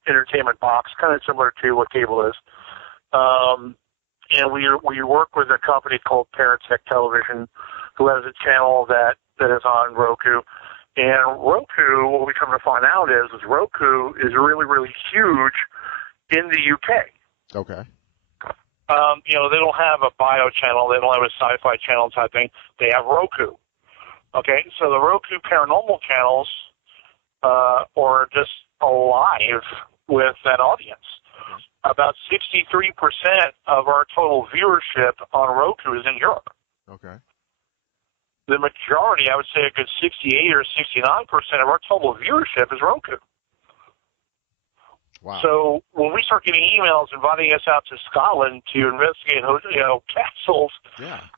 entertainment box, kind of similar to what cable is. And we work with a company called Paratech Television, who has a channel that is on Roku. And Roku, what we come to find out is Roku is really, really huge in the UK. Okay. They don't have a bio channel. They don't have a sci-fi channel type thing. They have Roku. Okay, so the Roku paranormal channels are just alive with that audience. About 63% of our total viewership on Roku is in Europe. Okay. The majority, I would say a good 68 or 69% of our total viewership is Roku. Wow. So when we start getting emails inviting us out to Scotland to investigate, castles,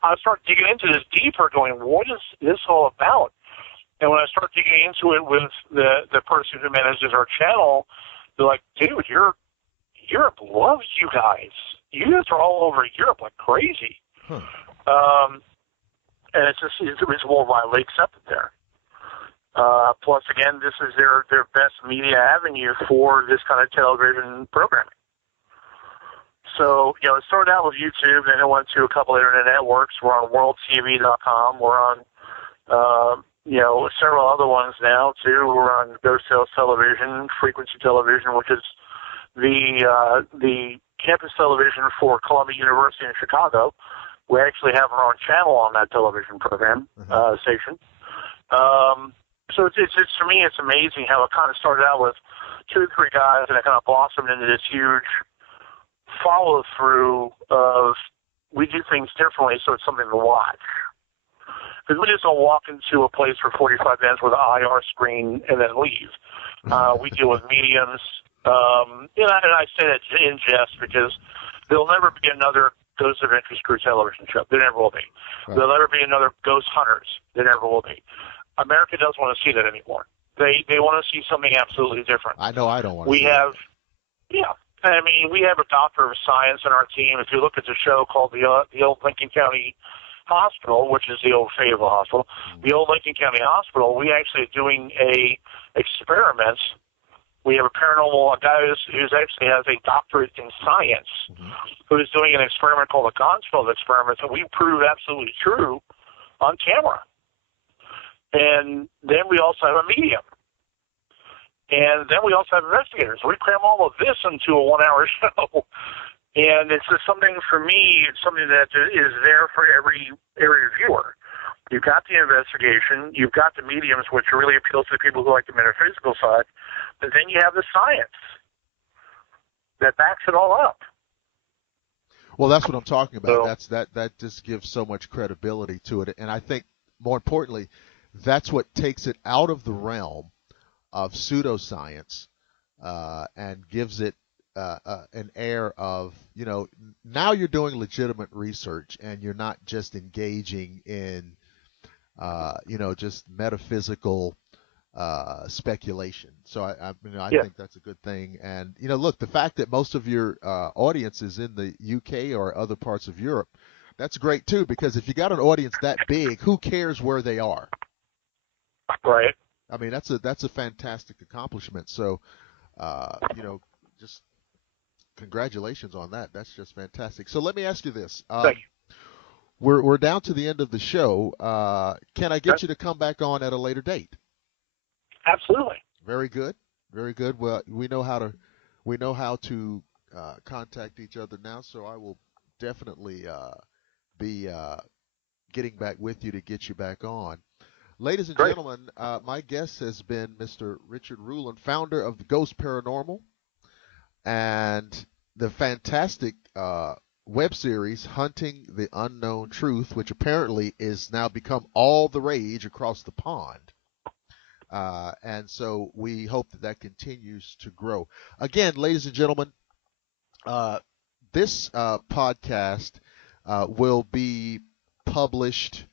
I start digging into this deeper, going, what is this all about? And when I start digging into it with the person who manages our channel, they're like, dude, Europe loves you guys. You guys are all over Europe like crazy. And it's worldwide accepted there. Plus, again, this is their best media avenue for this kind of television programming. So, it started out with YouTube, then it went to a couple internet networks. We're on worldtv.com. We're on, several other ones now, too. We're on G.H.O.S.T television, Frequency Television, which is the campus television for Columbia University in Chicago. We actually have our own channel on that television program station. So it's for me, it's amazing how it kind of started out with 2 or 3 guys, and it kind of blossomed into this huge follow-through of we do things differently, so it's something to watch. Because we just don't walk into a place for 45 minutes with an IR screen and then leave. We deal with mediums. And I say that in jest because there'll never be another Ghost Adventure Crew television show. There never will be. Right. There'll never be another Ghost Hunters. There never will be. America doesn't want to see that anymore. They want to see something absolutely different. I know I don't want to see that. We have a doctor of science on our team. If you look at the show called the old Lincoln County Hospital, which is the old Fayetteville Hospital, the old Lincoln County Hospital, we actually are doing experiments. We have a guy who actually has a doctorate in science, who is doing an experiment called the Gonsfeld experiment that we prove absolutely true on camera. And then we also have a medium. And then we also have investigators. We cram all of this into a 1-hour show. And it's just something, for me, it's something that is there for every viewer. You've got the investigation, you've got the mediums, which really appeals to people who like the metaphysical side, but then you have the science that backs it all up. Well, that's what I'm talking about. So, that just gives so much credibility to it, and I think more importantly, that's what takes it out of the realm of pseudoscience and gives it an air of, now you're doing legitimate research and you're not just engaging in, just metaphysical speculation. So I think that's a good thing. And, look, the fact that most of your audience is in the UK or other parts of Europe, that's great too, because if you got an audience that big, who cares where they are? Right. I mean, that's a fantastic accomplishment. So, just congratulations on that. That's just fantastic. So let me ask you this. Thank you. We're down to the end of the show. Can I get you to come back on at a later date? Absolutely. Very good. Very good. Well, we know how to contact each other now, so I will definitely be getting back with you to get you back on. Ladies and gentlemen, my guest has been Mr. Richard Ruland, founder of the G.H.O.S.T Paranormal and the fantastic web series Hunting the Unknown Truth, which apparently is now become all the rage across the pond. And so we hope that continues to grow. Again, ladies and gentlemen, this podcast will be published,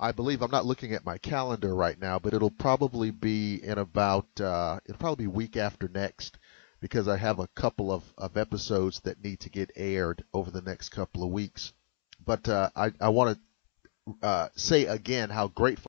I believe, I'm not looking at my calendar right now, but it'll probably be in about, it'll probably be week after next, because I have a couple of episodes that need to get aired over the next couple of weeks. But I want to say again how grateful